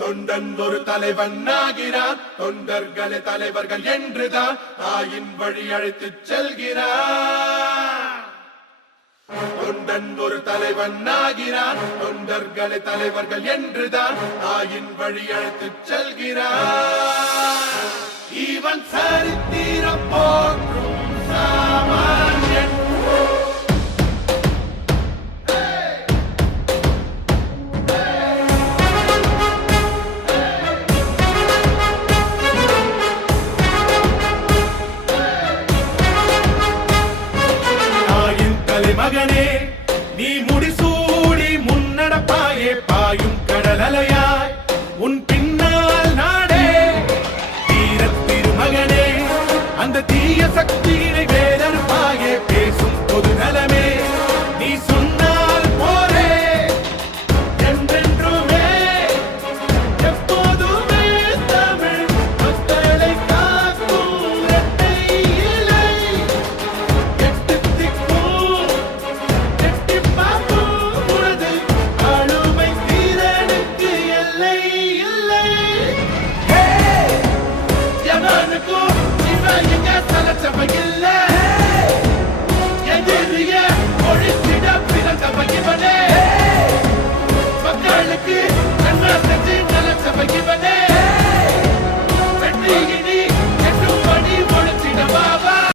தொண்டன் ஒரு தலைவன் ஆகிறான் தொண்டர்களே தலைவர்கள் என்றுதான் தாயின் வழி அழைத்துச் செல்கிறார். தொண்டன் ஒரு தலைவன் ஆகிறான் தொண்டர்களே தலைவர்கள் என்றுதான் தாயின் வழி அழைத்துச் செல்கிறார். இவன் சரி